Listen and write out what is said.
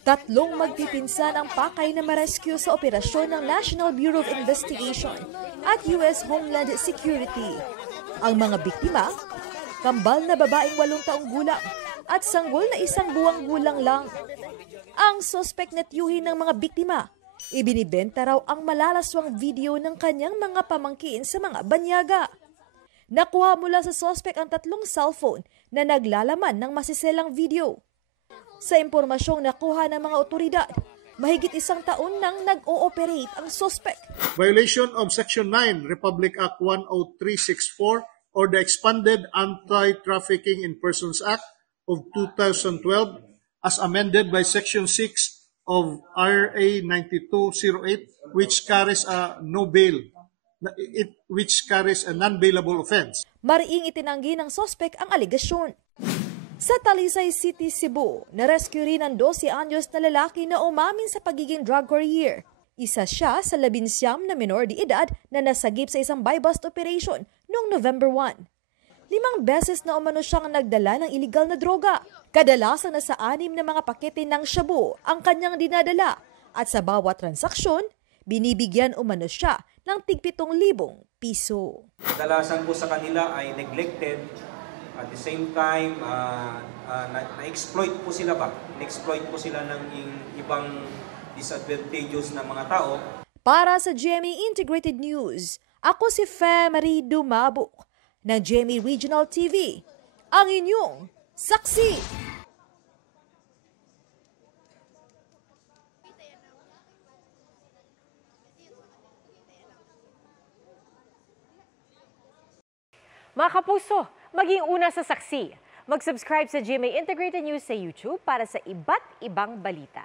Tatlong magpipinsan ang pakay na ma-rescue sa operasyon ng National Bureau of Investigation at US Homeland Security. Ang mga biktima, kambal na babaeng 8 taong gulang at sanggol na 1 buwang gulang lang. Ang suspect na tiyuhin ng mga biktima, ibinibenta raw ang malalaswang video ng kanyang mga pamangkin sa mga banyaga. Nakuha mula sa suspect ang 3 cellphone na naglalaman ng masiselang video. Sa impormasyong nakuha ng mga otoridad, mahigit 1 taon nang nag-ooperate ang suspect. Violation of Section 9, Republic Act 10364 or the Expanded Anti-Trafficking in Persons Act of 2012 as amended by Section 6 of RA 9208 which carries a non-bailable offense. Mariing itinanggi ng suspect ang alegasyon. Sa Talisay City, Cebu, na-rescue rin ang 12 anyos na lalaki na umamin sa pagiging drug courier. Isa siya sa 19 na minor de edad na nasagip sa isang buy-bust operation noong November 1. 5 beses na umano siyang nagdala ng iligal na droga. Kadalasan na sa 6 na mga pakete ng shabu ang kanyang dinadala at sa bawat transaksyon, binibigyan umano siya ng tig-7,000 piso. Kadalasan po sa kanila ay neglected. At the same time, na-exploit po sila Na-exploit po sila ng ibang disadvantageous na mga tao. Para sa GMA Integrated News, ako si Fe Marie Dumabuk ng GMA Regional TV, ang inyong saksi. Mga kapuso, maging una sa saksi. Mag-subscribe sa GMA Integrated News sa YouTube para sa iba't ibang balita.